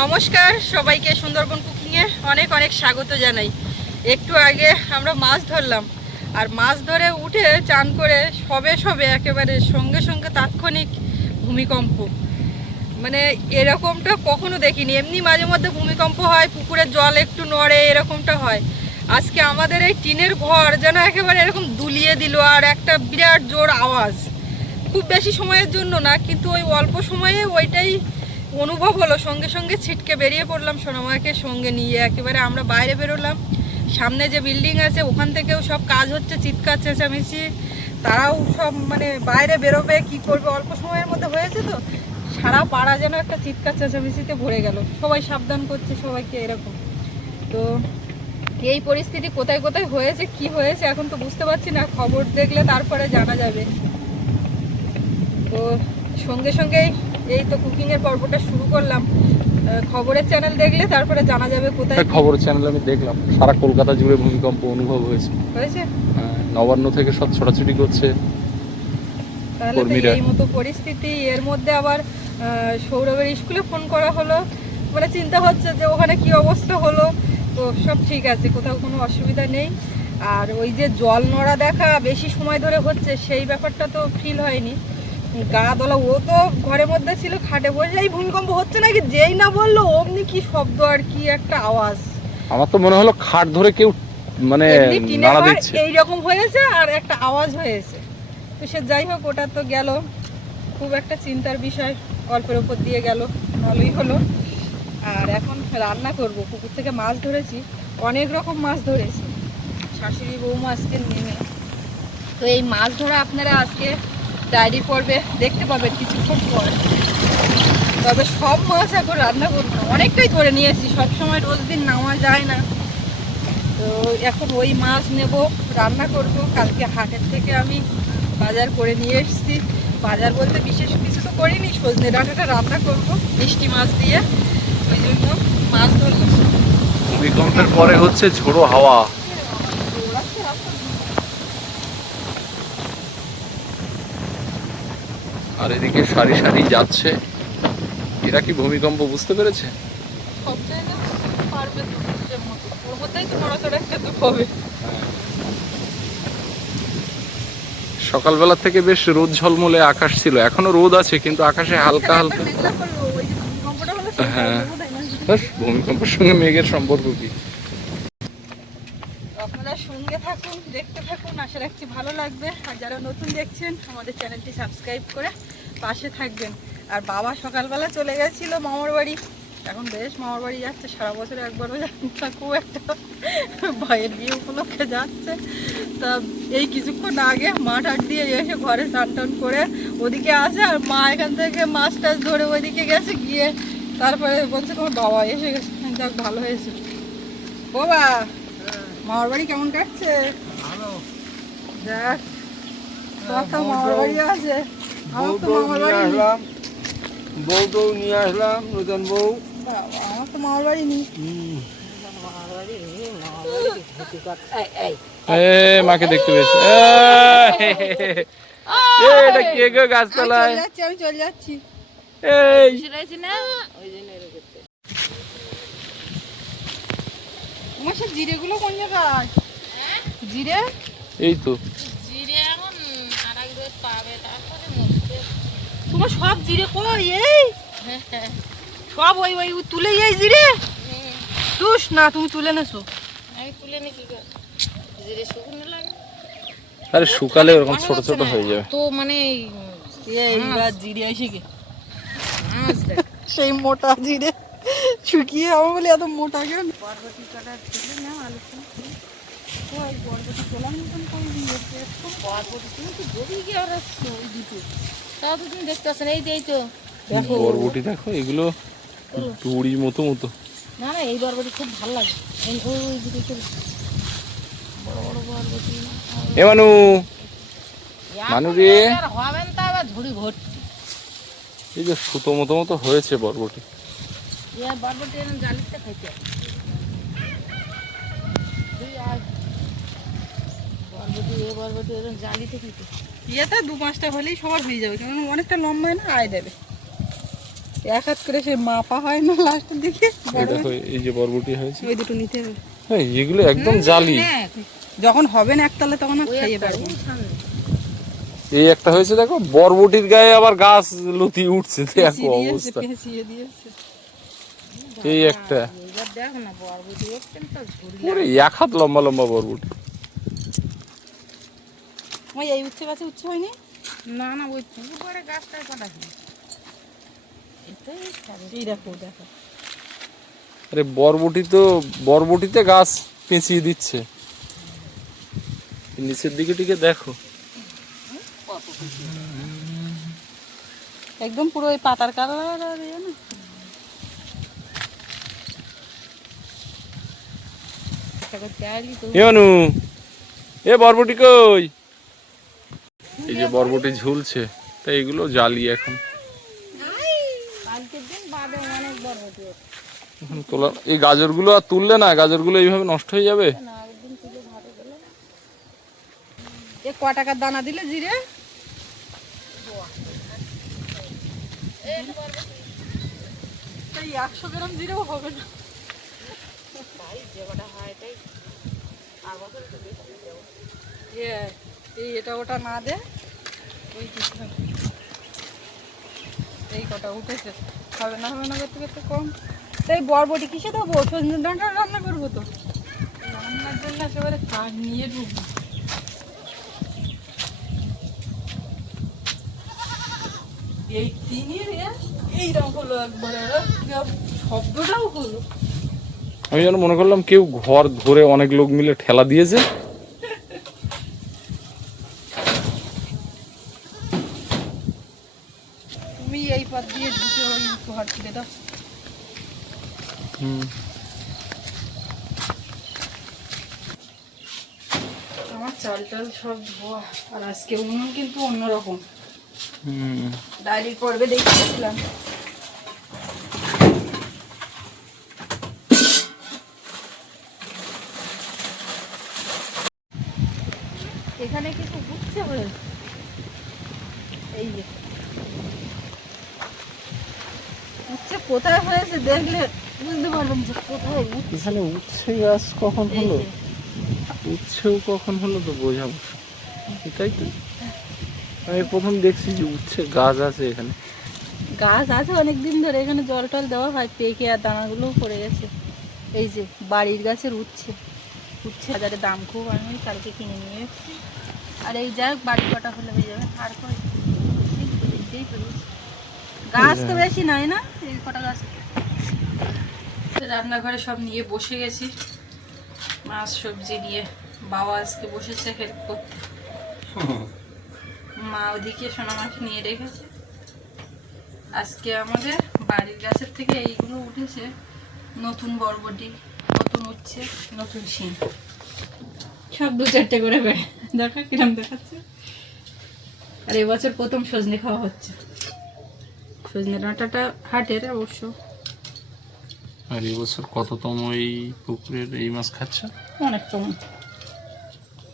নমস্কার সবাইকে, সুন্দরবন কুকিংয়ে অনেক অনেক স্বাগত জানাই। একটু আগে আমরা মাছ ধরলাম, আর মাছ ধরে উঠে চান করে সবে একেবারে সঙ্গে সঙ্গে তাৎক্ষণিক ভূমিকম্প। মানে এরকমটা কখনো দেখিনি। এমনি মাঝে মধ্যে ভূমিকম্প হয়, পুকুরের জল একটু নড়ে, এরকমটা হয়। আজকে আমাদের এই টিনের ঘর যেন একেবারে এরকম দুলিয়ে দিল, আর একটা বিরাট জোর আওয়াজ। খুব বেশি সময়ের জন্য না, কিন্তু ওই অল্প সময়ে ওইটাই অনুভব হলো। সঙ্গে সঙ্গে ছিটকে বেরিয়ে পড়লাম সোনামাকে সঙ্গে নিয়ে। একেবারে আমরা বাইরে বেরোলাম, সামনে যে বিল্ডিং আছে ওখান থেকেও সব কাজ হচ্ছে, চিৎকার চেঁচামেচি। তারাও সব মানে বাইরে বেরোবে কি করবে, অল্প সময়ের মধ্যে হয়েছে তো সারা পাড়া যেন একটা চিৎকার চেঁচামেচিতে ভরে গেল। সবাই সাবধান করছে সবাইকে এরকম। তো এই পরিস্থিতি কোথায় কোথায় হয়েছে, কি হয়েছে এখন তো বুঝতে পারছি না, খবর দেখলে তারপরে জানা যাবে। তো সঙ্গে সঙ্গেই এই তো কুকিংয়ের পর্বটা শুরু করলাম। খবরের চ্যানেল দেখলে তারপরে জানা যাবে কোথায়। খবরের চ্যানেল আমি দেখলাম, সারা কলকাতা জুড়ে ভূমিকম্প অনুভব হয়েছে। নবান্ন থেকে সব ছোটাছুটি করছে। তাহলে এই মতো পরিস্থিতি, এর মধ্যে আবার সৌরভের স্কুলে ফোন করা হলো, মানে চিন্তা হচ্ছে যে ওখানে কি অবস্থা হলো। তো সব ঠিক আছে, কোথাও কোনো অসুবিধা নেই। আর ওই যে জল নড়া দেখা বেশি সময় ধরে হচ্ছে, সেই ব্যাপারটা তো ফিল হয়নি। গা দলা, ও তো ঘরের মধ্যে ছিল খাটে বসে, এই ভূমিকম্প হচ্ছে নাকি যেই না বললো অমনি কি শব্দ আর কি একটা আওয়াজ। আমার তো মনে হলো খাট ধরে কেউ মানে নাড়া দিচ্ছে এইরকম হয়েছে, আর একটা আওয়াজ হয়েছে। তো সে যাই হোক, ওটা তো গেল, খুব একটা চিন্তার বিষয়, অল্পের উপর দিয়ে গেল, ভালোই হলো। আর এখন রান্না করব। পুকুর থেকে মাছ ধরেছি, অনেক রকম মাছ ধরেছি, শাশুড়ি বৌমা আজকে নেমে। তো এই মাছ ধরা আপনারা আজকে ডায়েরি পর্বে দেখতে পাবেন কিছুক্ষণ পর। তবে সব মাছ এখন রান্না করবো না, অনেকটাই ধরে নিয়েছি, সবসময় রোজ দিন নেওয়া যায় না। তো এখন ওই মাছ নেব, রান্না করব। কালকে হাটের থেকে আমি বাজার করে নিয়ে এসেছি। বাজার বলতে বিশেষ কিছু তো করিনি, সজনে ডাঁটাটা রান্না করব মিষ্টি মাছ দিয়ে, ওই জন্য মাছ ধরলাম। ভূমিকম্পের পরে হচ্ছে ঝোড়ো হাওয়া। আর এদিকে সারি সারি যাচ্ছে। এরা কি ভূমিকম্প বুঝতে পেরেছে? সব জায়গায় পারবে তো, ওর মধ্যেই তো নড়াচড়া একটা তো হবে। সকালবেলা থেকে বেশ রোদ ঝলমলে আকাশ ছিল, এখনো রোদ আছে কিন্তু আকাশে হালকা হালকা। হ্যাঁ, ভূমিকম্পের সঙ্গে মেঘের সম্পর্ক কি? আপনারা সঙ্গে থাকুন, দেখতে থাকুন, আশা রাখছি ভালো লাগবে। আর যারা নতুন দেখছেন আমাদের চ্যানেলটি সাবস্ক্রাইব করে পাশে থাকবেন। আর বাবা সকালবেলা চলে গেছিল মামার বাড়ি, এখন বেশ মামার বাড়ি যাচ্ছে, সারা বছরে একবারও যাচ্ছে, খুব একটা ভাইয়ের বিয়ে উপলক্ষে যাচ্ছে। তা এই কিছুক্ষণ আগে মাঠ হাট দিয়ে এসে ঘরে স্নান টান করে ওদিকে আসে, আর মা এখান থেকে মাছ টাছ ধরে ওইদিকে গেছে, গিয়ে তারপরে বলছে তোমার বাবা এসে গেছে। যাক, ভালো হয়েছে। বাবা, মামার বাড়ি কেমন কাটছে? দেখ, তোমার তো মামার বাড়ি আছে, আমার তো মামার বাড়ি আসলাম, বউটাও নিয়ে আসলাম, নতুন বউ। আমার তো মামার বাড়ি নেই। মাকে দেখতে পেয়েছি। এটা কে গো গাছতলায়? আমি চলে যাচ্ছি। তোমার সব জিরে গুলো কোন জায়গায়? জিরে এই তো। তোমার সব জিরে কই? এই সব ওই ওই তুলে এই জিরে তুস না, তুমি তুলে নেছো? আমি তুলে নি কি করে? জিরে শুকনো লাগে। আরে শুকালে ওরকম ছোট ছোট হয়ে যাবে তো মানে এইবার জিরে এসে গে সেই মোটা জিরে শুকিয়ে হবে বলে এত মোটা কেন? বরবটি কাটা তুলে নাও, আলু ওই বরবটি তোলার মতন করে দিয়েছে। বরবটি তুমি কি গভীর গিয়ে আর ওই দিতে, তাও তো তুমি দেখতে পাচ্ছ না। এই যে এই তো দেখো বরবটি, দেখো এগুলো দড়ির মতো মতো। না না, এই বরবটি খুব ভালো লাগে। ওই দিকে বড় বড় বরবটি এ মানু, মানু রে, হবেন তা আবার ঝুড়ি ভর্তি। এই যে সুতো মতো মতো হয়েছে বরবটি। বরবটি এরকম জালিতে খাইতে বরবটি এরকম জালিতে খাইতে ইয়েতে 2-5টা হলেই সবার হয়ে যাবে, কারণ অনেকটা লম্বা না, আয় দেবে। এক হাত করে সে মাপা হয় না লাস্টের দিকে। এই দেখো এই যে বরবটি হয়েছে, ওই দুটো নিতে হবে। হ্যাঁ এগুলো একদম জালি। যখন হবে না একতলা তখন আর খাইয়ে পারবো। এই একটা হয়েছে দেখো, বরবটির গায়ে আবার গাছ লতি উঠছে, দেখো অবস্থা। পেঁচিয়ে দিয়েছে। এই একটা এবার দেখ না বরবটি এরকম তো ঝুড়ি। ওরে এক হাত লম্বা লম্বা বরবটি। ওই এই উচ্ছে গাছে উচ্ছে হয়নি? না না ওই উপরে গাছটাই কাটা ছিল। এটাই এই দেখো দেখো। আরে বরবটি তো, বরবটিতে গাছ পেঁচিয়ে দিচ্ছে। নিচের দিকে টিকে দেখো, একদম পুরো ওই পাতার কালার আর ইয়ে না। এ অনু, এ বরবটি কই? এই যে বরবটি ঝুলছে, তাই এগুলো জালি এখন। কালকের দিন বাদে অনেক বরবটি হচ্ছে। এখন তোলা, এই গাজরগুলো আর তুললে না, গাজরগুলো এইভাবে নষ্ট হয়ে যাবে। না একদিন তুলে ভালো গেলে এ ক টাকার দানা দিলে জিরে? এই 100 গ্রাম জিরেও হবে না। তাই যে কটা হয় এটাই আর বছর তো বেশি দেবো। এই এটা ওটা না দে, ওই কিছু এই কটা উঠেছে। হবে না করতে করতে কম। তাই বরবটি কিসে দেবো? সজনে ডাঁটা রান্না করবো তো, রান্নার জন্য একেবারে কাজ নিয়ে ঢুকবো। এই তিনের এইরকম হলো একবারে, শব্দটাও হলো। আমি যেন মনে করলাম কেউ ঘর ধরে অনেক লোক মিলে ঠেলা দিয়েছে। তুমি এই পথ দিয়ে ঢুকে ওই ঘর ছিঁড়ে দাও। আমার চাল টাল সব ধোয়া, আর আজকে উনুন কিন্তু অন্যরকম। ডায়েরি পর্বে দেখেছিলাম। এখানে কিছু বুঝছে বলে এই যে উচ্ছে কোথায় হয়েছে দেখলে বুঝতে পারবেন যে কোথায় উচ্ছে। এখানে উচ্ছে গাছ কখন হলো, উচ্ছেও কখন হলো তো বোঝাবো, এটাই তো আমি প্রথম দেখছি যে উচ্ছে গাছ আছে এখানে। গাছ আছে অনেকদিন ধরে, এখানে জল টল দেওয়া হয়, পেকে আর দানাগুলোও পড়ে গেছে। এই যে বাড়ির গাছের উচ্ছে, উচ্ছে বাজারে দাম খুব, আমি কালকে কিনে নিয়ে এসেছি। আর এই যাই হোক বাড়ি কটা হলে হয়ে যাবে। আর করে গাছ তো বেশি নাই না, এই কটা গাছ। রান্নাঘরে সব নিয়ে বসে গেছি, মাছ সবজি নিয়ে। বাবা আজকে বসেছে হেল্প করতে, মা ওদিকে সোনা মাছ নিয়ে রেখেছে। আজকে আমাদের বাড়ির গাছের থেকে এইগুলো উঠেছে, নতুন বরবটি, নতুন উচ্ছে, নতুন শিম, সব 2-4টে করে বেড়ে। দেখা কিরম দেখাচ্ছে। আর এবছর প্রথম সজনে খাওয়া হচ্ছে। সজনে ডাঁটাটা হাটের অবশ্য। আর এবছর কততম এই পুকুরের এই মাছ খাচ্ছে? অনেক কম।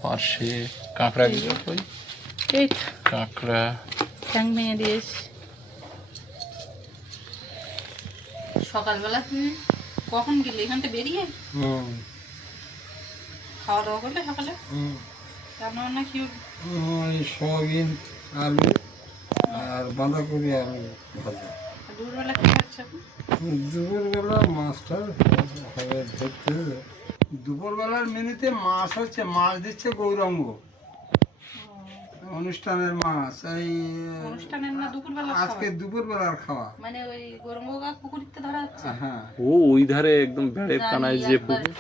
পার্শে কাঁকড়া গুলো কই? এই কাঁকড়া ঠ্যাং ভেঙে দিয়েছি। সকালবেলা তুমি কখন গেলে এখান থেকে বেরিয়ে? খাওয়া দাওয়া করলে সকালে? রান্না বান্না কি? সয়াবিন, আলু আর বাঁধাকপি আলু ভাজা। দুপুরবেলা কি খাচ্ছে আপনি? দুপুরবেলা মাছটা হবে ধরতে হবে। দুপুরবেলার মেনুতে মাছ হচ্ছে, মাছ দিচ্ছে গৌরাঙ্গ, অনুষ্ঠানের মাছ। এই অনুষ্ঠানের না দুপুরবেলা আজকে দুপুরবেলার খাওয়া। মানে ওই গরমগা পুকুরিতে ধরা হচ্ছে। হ্যাঁ ও ওই ধারে একদম বেড়ের কানায় যে পুকুর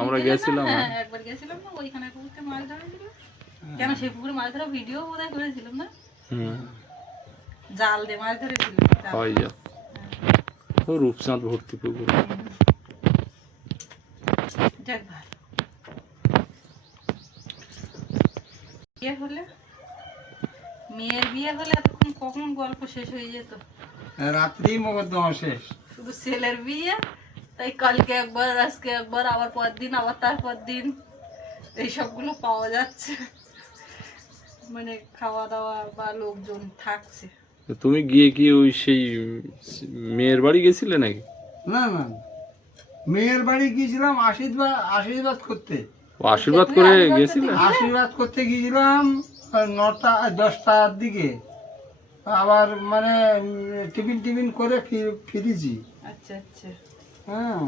আমরা গেছিলাম। হ্যাঁ একবার গেছিলাম না, ওইখানে পুকুরতে মাছ ধরা ছিল। কেন সেই পুকুরে মাছ ধরা ভিডিও বোধহয় করেছিলাম না? জাল দিয়ে মাছ ধরেছিল। হয় যা ও রূপচাঁদ ভর্তি পুকুর। যাক ভালো। বিয়ে হলে, মেয়ের বিয়ে হলে এতক্ষণ কখন গল্প শেষ হয়ে যেত। রাত্রি মকদ্দমা শেষ। শুধু ছেলের বিয়ে, তাই কালকে একবার, আজকে একবার, আবার পর দিন, আবার তারপর দিন, এই সবগুলো পাওয়া যাচ্ছে। মানে খাওয়া দাওয়া বা লোকজন থাকছে। তো তুমি গিয়ে কি ওই সেই মেয়ের বাড়ি গেছিলে নাকি? না না, মেয়ের বাড়ি গিয়েছিলাম আশীর্বাদ করতে। ও আশীর্বাদ করে গেছিলে? আশীর্বাদ করতে গিয়েছিলাম 9টা 10টার দিকে, আবার মানে টিফিন করে ফিরেছি। আচ্ছা আচ্ছা। হ্যাঁ,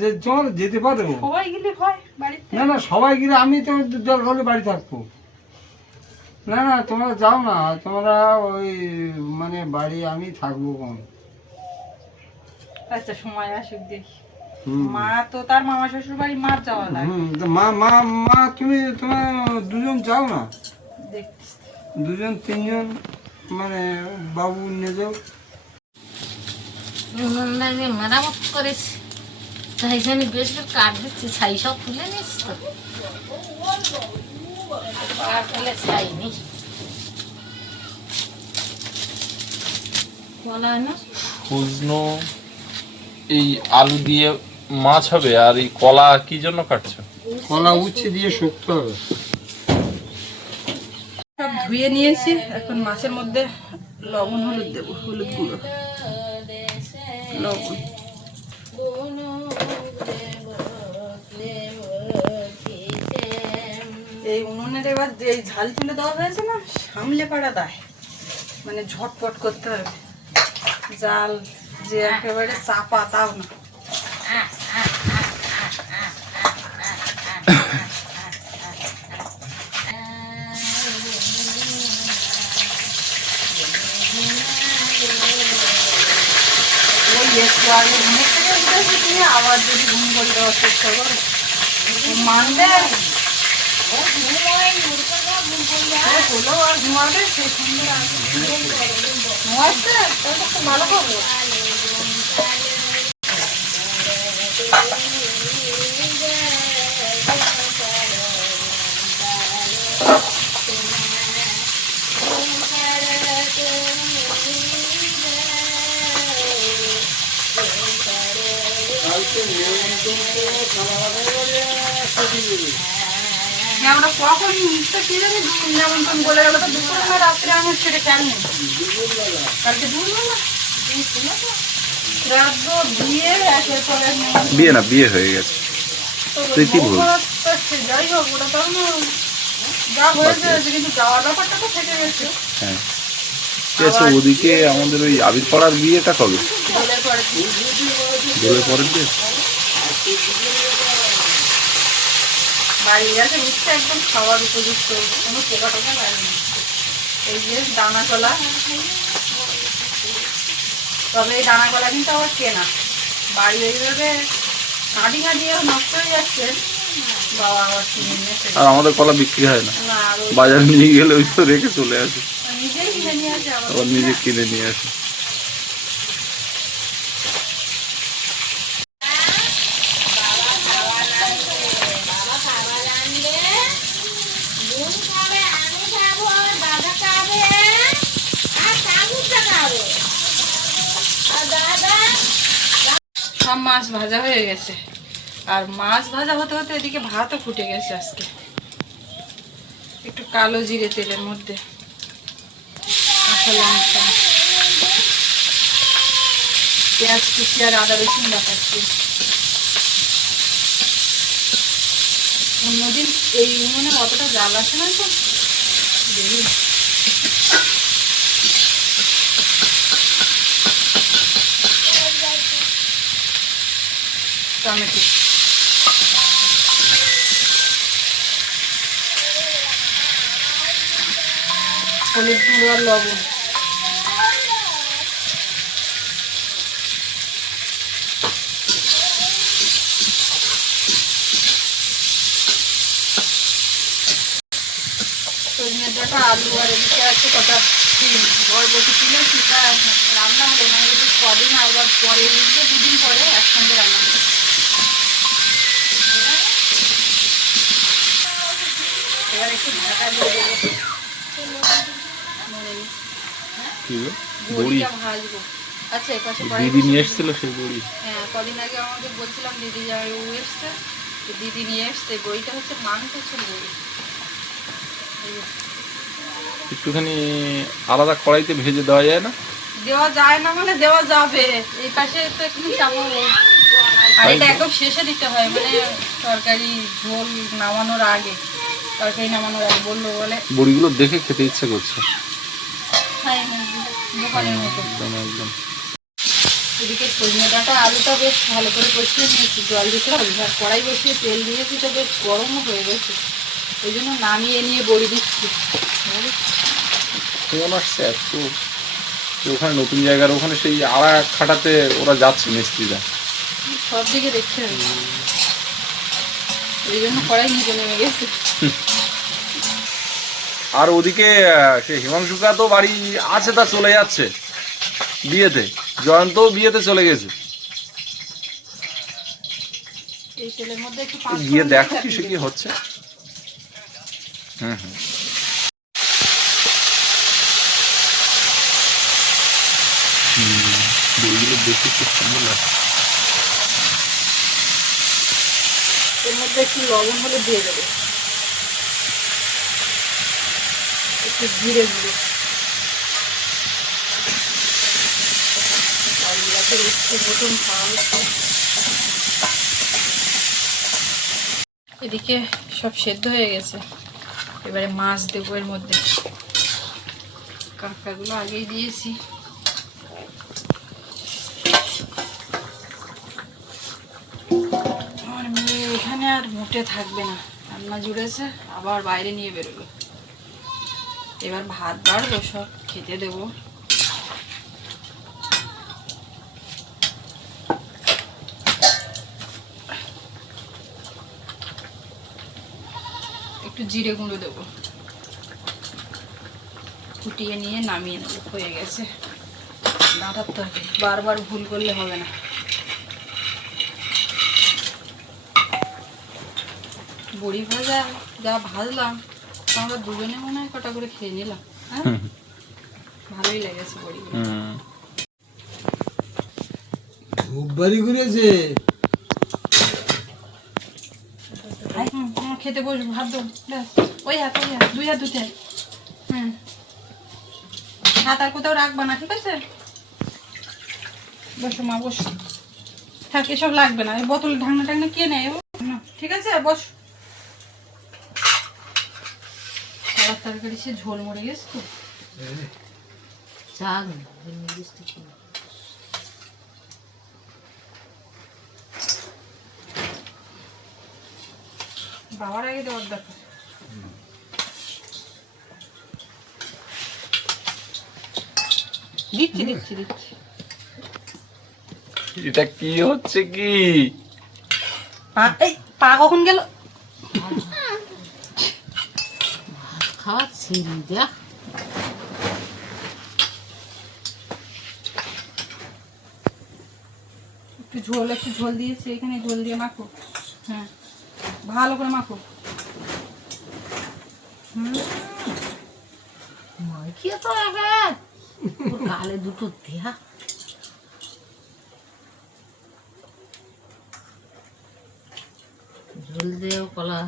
যে চল যেতে পারো। সবাই গেলে হয় বাড়িতে? না না, সবাই গেলে আমি তো দরকার হলে বাড়ি থাকবো। না না, তোমরা যাও না, তোমরা ওই মানে বাড়ি আমি থাকবো কোন। আচ্ছা, সময় আসুক দেখি। হুম। মা তো তার মামা শ্বশুর বাড়ি মার যাওয়া লাগে। তো মা তোমরা দুজন যাও না, দেখতেছি। 2-3জন মানে বাবু নিয়ে যাও। উনুনটাকে মেরামত করেছি, তাই জন্য বেশ বেশ কাঠ দিচ্ছি, ছাই সব তুলে নিস তো, আর ফেলে ছাই নি বলা হয় না। ফুজনো এই আলু দিয়ে মাছ হবে, আর এই কলা কি জন্য কাটছো? কলা উচ্ছে দিয়ে শুকতে হবে। সব ধুয়ে নিয়েছি, এখন মাছের মধ্যে লবণ হলুদ দেবো, হলুদ গুঁড়ো, লবণ। এই উনুনের এবার যে ঝাল তুলে দেওয়া হয়েছে না, সামলে পাড়া দেয়, মানে ঝটপট করতে হবে। জাল যে একেবারে চাপা তাও না। ওই একটু আগে ঘুমে থেকে উঠেছি, তুমি আবার যদি ঘুম করে দেওয়ার চেষ্টা করো, মানবে হলো আর ঘুমাবে, সেই সুন্দর ঘুমাচ্ছে, তাহলে খুব ভালো করবো। আমরা কখন মিথ্যা কি জানি যেমন বলে গেল, তো দুপুরবেলা রাত্রে আমার সেটা কেমন কালকে দুপুরবেলা রাত্র বিয়ে একের পর এক বিয়ে না, বিয়ে হয়ে গেছে। স্মৃতি ভুল। যাই হোক, ওটা তো যা হয়েছে হয়েছে, কিন্তু যাওয়ার ব্যাপারটা তো থেকে গেছে। হ্যাঁ, ঠিক আছে। ওদিকে আমাদের ওই আবির পাড়ার বিয়েটা কবে? দোলের পরে দোলের পরের দিন। বাড়ি গেছে উঠছে একদম খাওয়ার উপযুক্ত, কোনো পোকা টোকা লাগেনি। এই যে দানা কলা, তবে এই দানা কলা কিন্তু আবার কেনা, বাড়ি এইভাবে কাঁটি কাঁটিয়েও নষ্ট হয়ে যাচ্ছে, বাবা আবার কিনে নিয়ে এসে। আর আমাদের কলা বিক্রি হয় না, না, আর ওই বাজারে নিয়ে গেলে ওই তো রেখে চলে আসে, নিজেই কিনে নিয়ে আসে আবার। আবার নিজে কিনে নিয়ে আসে। সব মাছ ভাজা হয়ে গেছে, আর মাছ ভাজা হতে হতে এদিকে ভাতও ফুটে গেছে। আজকে একটু কালো জিরে তেলের মধ্যে, কাঁচা লঙ্কা, পেঁয়াজ কুচি আর আদা রসুন বাটাচ্ছি। অন্যদিন এই উনুনে অতটা জাল আসে না তো, দেখি টমেটো, হলুদ গুঁড়ো আর লবণ। সজনে ডাঁটা, আলু, আর এদিকে আছে কটা বরবটি তুলে সেটা রান্না হবে না, এই কদিন আবার পরে, এদিকে 2 দিন পরে একসঙ্গে রান্না হবে। এবার একটু ঢাকা দিয়ে দেবো, বড়িটা ভাজবো। আচ্ছা, এপাশে দিদি নিয়ে এসেছিল সেই বড়ি। হ্যাঁ, কদিন আগে আমাকে বলছিলাম দিদি যাই, ও এসছে, দিদি নিয়ে এসছে। বড়িটা হচ্ছে মাংস ছিল বড়ি। একটুখানি আলাদা কড়াইতে ভেজে দেওয়া যায় না? দেওয়া যায় না মানে দেওয়া যাবে, এই পাশে তো একটু চাপাবো। আর এটা একদম শেষে দিতে হয়, মানে তরকারি ঝোল নামানোর আগে, তরকারি নামানোর আগে বললো বলে বড়িগুলো দেখে খেতে ইচ্ছে করছে হ্যাঁ, দোকানের মতো। একদম একদম। এদিকে সজনে ডাঁটা আলুটা বেশ ভালো করে কষিয়ে নিয়েছি, জল দিয়েছিলাম, আর কড়াই বসিয়ে তেল দিয়েছি, তো বেশ গরমও হয়ে গেছে, ওই জন্য নামিয়ে নিয়ে বড়ি দিচ্ছি। ফোন আসছে এত, ওখানে নতুন জায়গার ওখানে সেই আড়া খাটাতে ওরা যাচ্ছে মিস্ত্রিরা। সব দিকে দেখতে হবে, এই জন্য কড়াই নিচে নেমে গেছে। আর ওদিকে সে হিমাংশুকা তো বাড়ি আছে, তা চলে যাচ্ছে বিয়েতে, জয়ন্ত বিয়েতে চলে গেছে। এই তেলের মধ্যে একটু গিয়ে দেখো কিসে কি হচ্ছে। হুম হুম। বইগুলো দেখে খুব সুন্দর লাগছে। এর মধ্যে একটু লবণ হলে দিয়ে দেবে, একটু জিরে গুঁড়ো, প্রথম খাওয়া হচ্ছে। এদিকে সব সেদ্ধ হয়ে গেছে, এবারে মাছ দেবো এর মধ্যে। কাঁকড়াগুলো আগেই দিয়েছি। আমার মেয়ে এখানে আর মোটে থাকবে না, রান্না জুড়েছে, আবার বাইরে নিয়ে বেরোলো। এবার ভাত বাড়বো, সব খেতে দেবো। একটু জিরে গুঁড়ো দেবো, ফুটিয়ে নিয়ে নামিয়ে নেবো, হয়ে গেছে। ডাঁটার তরকারি বারবার ভুল করলে হবে না। বড়ি ভাজা যা ভাজলাম, আমরা দুজনে মনে হয় কটা করে খেয়ে নিলাম। হ্যাঁ, ভালোই লেগেছে বড়িগুলো। খুব বাড়ি ঘুরেছে। খেতে বস, ভাত দো, ব্যাস। ওই হাত, দুই হাত ধুতে। হুম, হাত আর কোথাও রাখবা না, ঠিক আছে? বসো মা, বসো। থাক, এসব লাগবে না, এই বোতল ঢাকনা টাকনা কে নেয়? ঠিক আছে, বস। কলার তরকারি সে ঝোল মরে গেছে তো। বাবার আগে দেওয়ার দরকার। দিচ্ছি দিচ্ছি দিচ্ছি। এটা কি হচ্ছে কি? এই পা কখন গেল? খাওয়াচ্ছি দেখ। একটু ঝোল দিয়েছি, এখানে ঝোল দিয়ে মাখো। হ্যাঁ, ভালো করে মাখো। মাখিয়ে তো গালে দুটো দেয়া। ঝোল দিয়ে কলা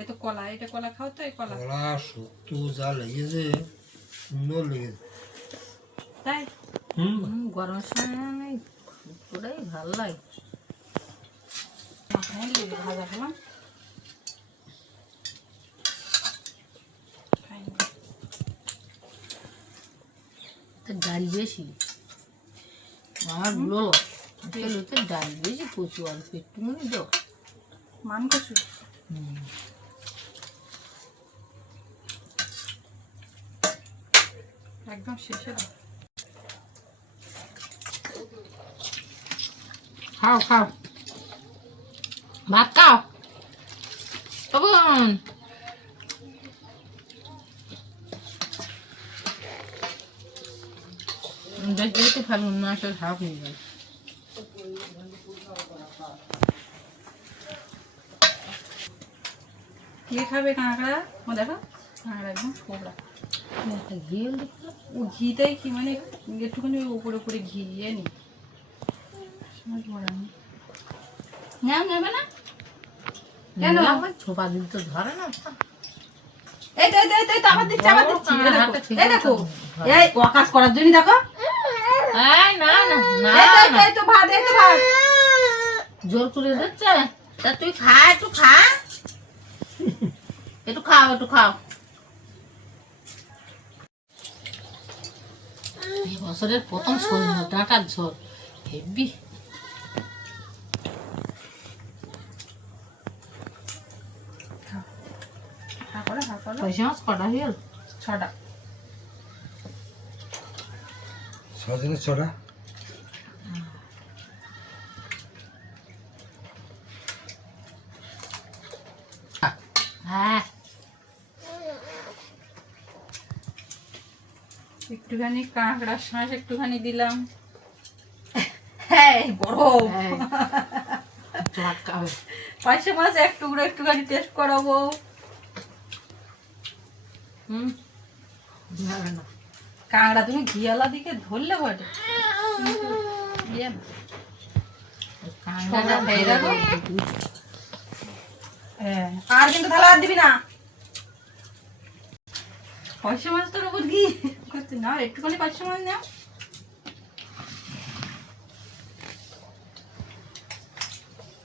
এই তো কলা, এটা কলা খাও তো, এই কলা। কলা শক্ত যা লেগেছে, সুন্দর লেগেছে। তাই গরমের সময় পুরাই ভালো লাগে। ভাজা খেলাম, ডাল বেশি আমার বলো, ডাল বেশি, কচু অল্প একটু মনে দাও। মান কচু একদম শেষে দাও। খাও খাও, ভাত খাও তখন। দেখতে ফেলুন না, একটা খারাপ হয়ে গেল। কে খাবে কাঁকড়া? ও দেখো কাঁকড়া একদম কোবড়া। একটা ঘি দেখলাম, ও ঘিটাই কি মানে একটুখানি উপরে উপরে ঘি দিয়ে নি, নাও নেবে না কেন? আমার ছোপা দিন তো ধরে না এই তো আবার দিচ্ছি আবার দিচ্ছি। এই দেখো, হাতে ঠিক এই দেখো আছে। এই ওয়াকাস করার জন্য দেখো এই না না না এই তো ভাত জোর করে দিচ্ছে তা তুই খা একটু খা একটু খাও এই বছরের প্রথম সজনে ডাঁটার ঝোল হেভি পয়সা মাছ কটা হয়ে গেল 6টা। সজনে ছড়া হ্যাঁ একটুখানি কাঁকড়ার শাঁস একটুখানি দিলাম। হ্যাঁ গরম জল খাবে পার্শে মাছ এক টুকরো একটুখানি টেস্ট করাবো। ভালো না কাঁকড়া তুমি ঘিয়ালা দিকে ধরলে বটে। কাঁকড়াটা খেয়ে ভেজে দেখো। দিবি। হ্যাঁ, আর কিন্তু থালা আর দিবি না। পার্শে মাছটার উপর ঘি করতে না, একটুখানি পার্শে মাছ নাও।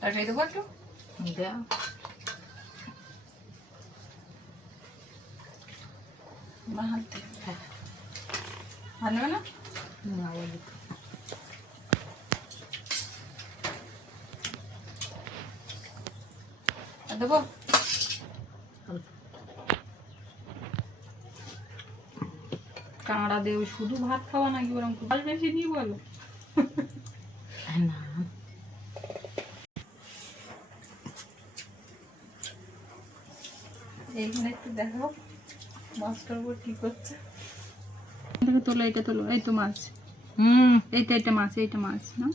আর খেয়ে দেবো একটু। দাও। আমার হাত দিয়ে। আর নেবে না? না, ওই দিকে। আর দেবো? কাঁকড়া দেব শুধু ভাত খাওয়া নাকি বরং ভাত বেশি নিয়ে বলো। না এইখানে একটু দেখো মাছটার উপর কি করছে। তোলো এটা তোলো, এই তো মাছ। এইটা মাছ না,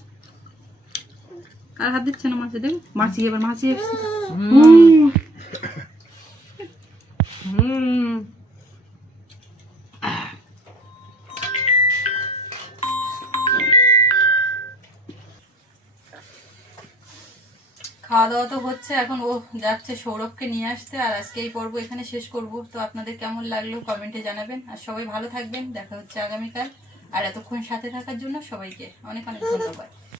আর হাত দিচ্ছে না মাছে। দেখ মাছি এবার মাছি এসছে। খাওয়া দাওয়া তো হচ্ছে, এখন ও যাচ্ছে সৌরভকে নিয়ে আসতে। আর আজকে এই পর্ব এখানে শেষ করব। তো আপনাদের কেমন লাগলো কমেন্টে জানাবেন। আর সবাই ভালো থাকবেন, দেখা হচ্ছে আগামীকাল। আর এতক্ষণ সাথে থাকার জন্য সবাইকে অনেক অনেক ধন্যবাদ।